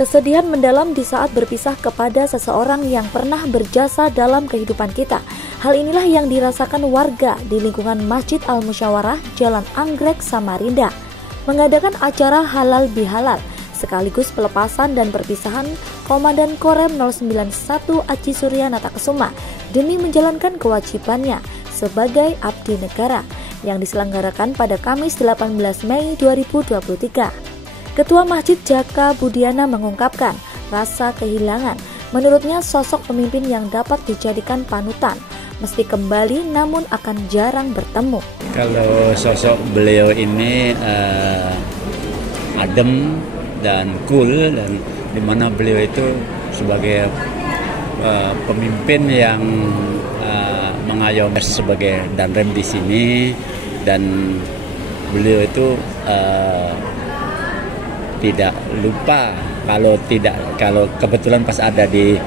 Kesedihan mendalam di saat berpisah kepada seseorang yang pernah berjasa dalam kehidupan kita. Hal inilah yang dirasakan warga di lingkungan Masjid Al-Musyawarah, Jalan Anggrek, Samarinda, mengadakan acara halal bihalal sekaligus pelepasan dan perpisahan Komandan Korem 091 Aji Surya Natakesuma demi menjalankan kewajibannya sebagai abdi negara yang diselenggarakan pada Kamis 18 Mei 2023. Ketua Masjid Jaka Budiana mengungkapkan rasa kehilangan. Menurutnya sosok pemimpin yang dapat dijadikan panutan mesti kembali namun akan jarang bertemu. Kalau sosok beliau ini adem dan cool, dan dimana beliau itu sebagai pemimpin yang mengayomi sebagai danrem di sini, dan beliau itu tidak lupa kalau kebetulan pas ada di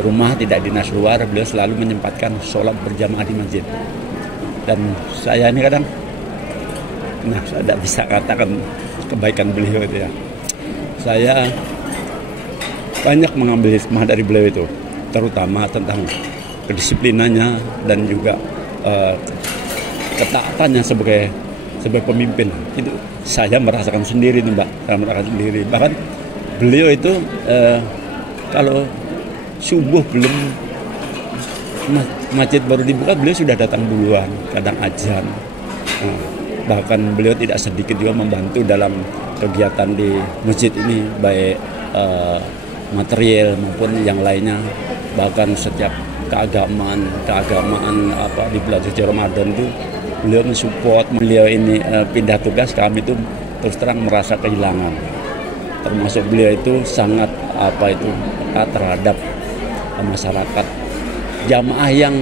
rumah, tidak dinas luar, beliau selalu menyempatkan sholat berjamaah di masjid. Dan saya ini kadang saya tidak bisa katakan kebaikan beliau itu ya. Saya banyak mengambil hikmah dari beliau itu, terutama tentang kedisiplinannya dan juga ketaatannya sebagai pemimpin. Itu saya merasakan sendiri nih Mbak, saya merasakan sendiri. Bahkan beliau itu kalau subuh belum masjid baru dibuka, beliau sudah datang duluan, kadang azan. Bahkan beliau tidak sedikit juga membantu dalam kegiatan di masjid ini, baik material maupun yang lainnya. Bahkan setiap keagamaan di bulan suci Ramadan itu beliau mensupport. Beliau ini pindah tugas, kami itu terus terang merasa kehilangan. Termasuk beliau itu sangat peka terhadap masyarakat. Jamaah yang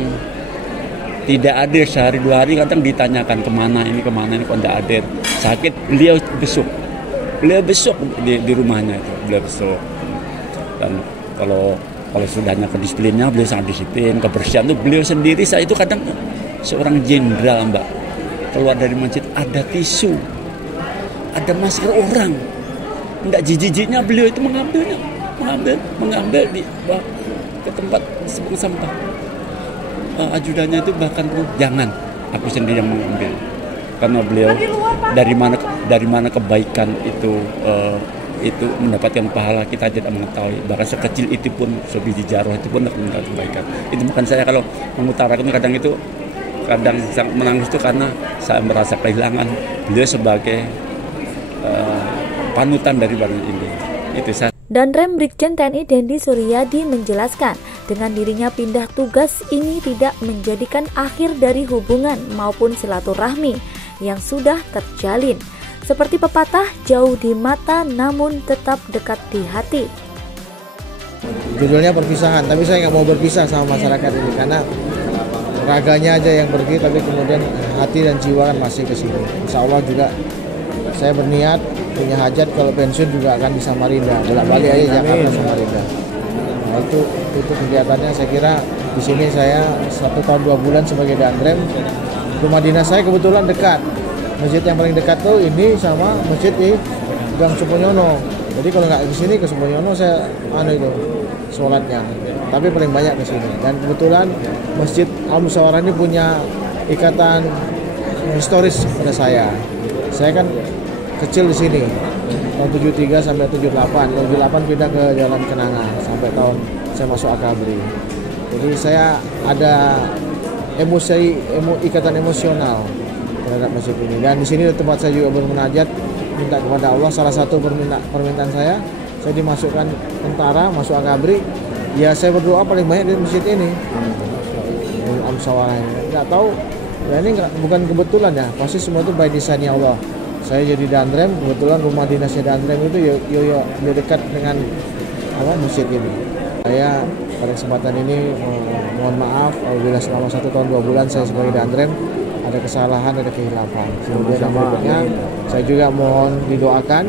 tidak hadir sehari dua hari kadang ditanyakan kemana ini kok tidak hadir. Sakit, beliau besok di rumahnya itu, beliau besok. Dan kalau sudahnya kedisiplinnya, beliau sangat disiplin. Kebersihan itu beliau sendiri, saya itu kadang seorang jenderal Mbak, keluar dari masjid ada tisu, ada masker orang, tidak jijik-jijiknya beliau itu mengambil di ke tempat sebelum sampah. Ajudannya itu bahkan jangan, aku sendiri yang mengambil, karena beliau dari mana kebaikan itu mendapatkan pahala kita tidak mengetahui. Bahkan sekecil itu pun, sebiji jarah itu pun akan mendapatkan kebaikan. Itu bukan saya kalau mengutarakan kadang sangat menangis itu karena saya merasa kehilangan beliau sebagai panutan dari barang ini. Itu saya. Danrem Brigjen TNI Dendi Suryadi menjelaskan, dengan dirinya pindah tugas ini tidak menjadikan akhir dari hubungan maupun silaturahmi yang sudah terjalin. Seperti pepatah, jauh di mata namun tetap dekat di hati. Judulnya perpisahan, tapi saya nggak mau berpisah sama masyarakat ini karena raganya aja yang pergi, tapi kemudian hati dan jiwa kan masih ke sini. Insya Allah juga saya berniat punya hajat kalau pensiun juga akan di Samarinda, bolak-balik aja Jakarta Samarinda. Nah, itu kegiatannya. Saya kira di sini saya 1 tahun 2 bulan sebagai danrem. Rumah dinas saya kebetulan dekat. Masjid yang paling dekat tuh ini sama masjid di Gang Suponyono. Jadi kalau nggak ke sini ke Suponyono saya sholatnya. Tapi paling banyak ke sini. Dan kebetulan Masjid Al-Musyawarah ini punya ikatan historis pada saya. Saya kan kecil di sini tahun 73 sampai 78. Tahun 78 pindah ke Jalan Kenanga sampai tahun saya masuk Akabri. Jadi saya ada ikatan emosional terhadap masjid ini. Dan di sini tempat saya juga bermunajat, minta kepada Allah. Salah satu permintaan saya dimasukkan tentara, masuk Akabri. Ya saya berdoa paling banyak di masjid ini. Al-Musyawarah ini. Nggak tahu, ya ini bukan kebetulan ya. Pasti semua itu by design Allah. Saya jadi danrem, kebetulan rumah dinasnya danrem itu ya dekat dengan masjid ini. Saya pada kesempatan ini mohon maaf apabila selama 1 tahun 2 bulan saya sebagai danrem ada kesalahan, ada kehilapan. Kemudian berikutnya saya juga mohon didoakan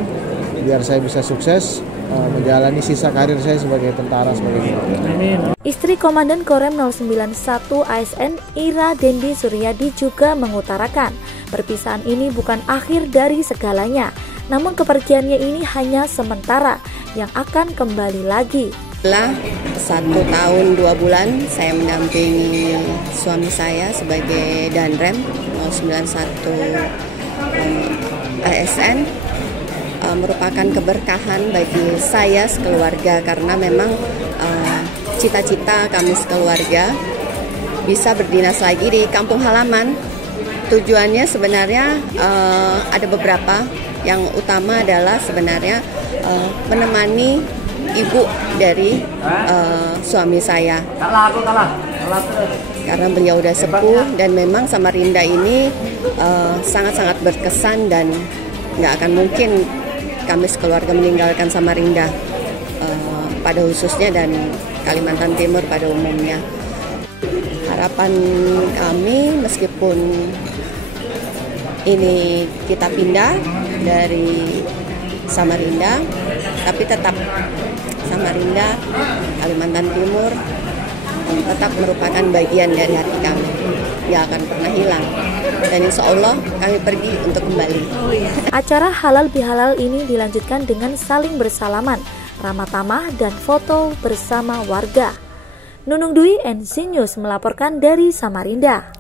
biar saya bisa sukses menjalani sisa karir saya sebagai tentara, sebagai militer. Istri Komandan Korem 091 ASN Ira Dendi Suryadi juga mengutarakan perpisahan ini bukan akhir dari segalanya, Namun kepergiannya ini hanya sementara, yang akan kembali lagi. Setelah 1 tahun 2 bulan saya mendampingi suami saya sebagai Danrem 091 ASN, merupakan keberkahan bagi saya sekeluarga karena memang cita-cita kami sekeluarga bisa berdinas lagi di kampung halaman. Tujuannya sebenarnya ada beberapa. Yang utama adalah sebenarnya menemani ibu dari suami saya, karena beliau udah sepuh dan memang Samarinda ini sangat-sangat berkesan dan nggak akan mungkin kami sekeluarga meninggalkan Samarinda pada khususnya dan Kalimantan Timur pada umumnya. Harapan kami meskipun ini kita pindah dari Samarinda, tapi tetap Samarinda, Kalimantan Timur tetap merupakan bagian dari hati kami, yang akan pernah hilang. Dan insya Allah kami pergi untuk kembali. Acara halal bihalal ini dilanjutkan dengan saling bersalaman, ramah tamah, dan foto bersama warga. Nunung Dwi, NC News melaporkan dari Samarinda.